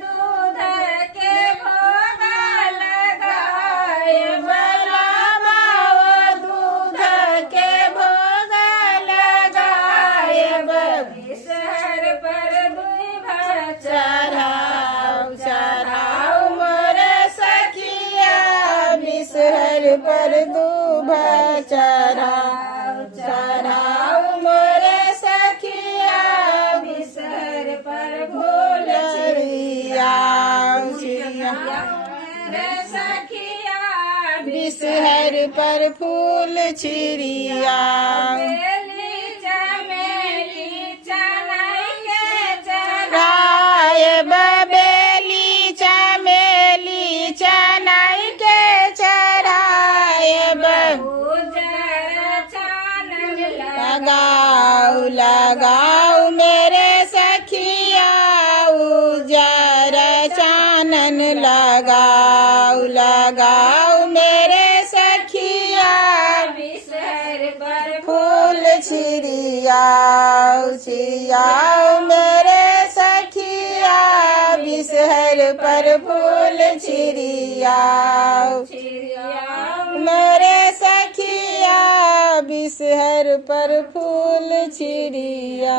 दूध के भोग लगाए दूध के भोग लगाए विषहर पर दूभ चढ़ाओ चढ़ाओ मोर सखिया विषहर पर दूभ चढ़ाओ चढ़ाओ मोर सखिया विषहर पर फूल सखिया विषहर पर फूल छिड़िया चमेली चनाई के चढ़ाए बेली चमेली चनाई के चढ़ाए लगाओ लगाओ मेरे सखिया उजर चानन लगाओ लगाओ मेरे सखिया विषहर पर फूल छिड़ियाओ छिड़ियाओ मेरे सखिया विषहर पर फूल छिड़ियाओ मेरे सखिया विषहर पर फूल छिड़िया।